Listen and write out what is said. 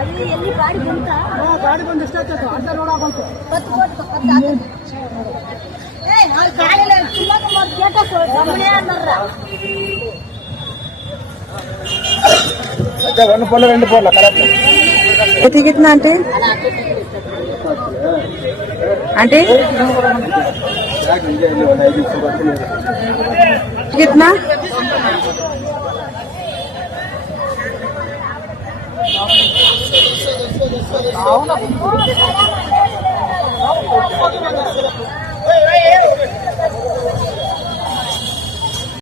ಎಲ್ಲಿ ಗಾಡಿ ಬಂತ ಗಾಡಿ ಬಂದು ಎಷ್ಟಾಯ್ತು ಅಡ್ಡ ರೋಡ್ ಆಗಂತು ಒಂದು ಪೋಲ రెండు పోల కరెక్ట్ कितनी कितना आंटी आंटी कितना అవునా